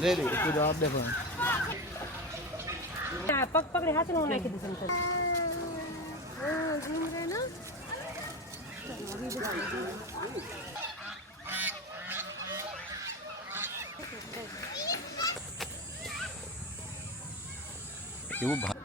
ले ली तू जवाब दे फिर પગ પકડી હાથ નો નાખી દીધું સંતોષ ઘૂમ ગયે ના એવું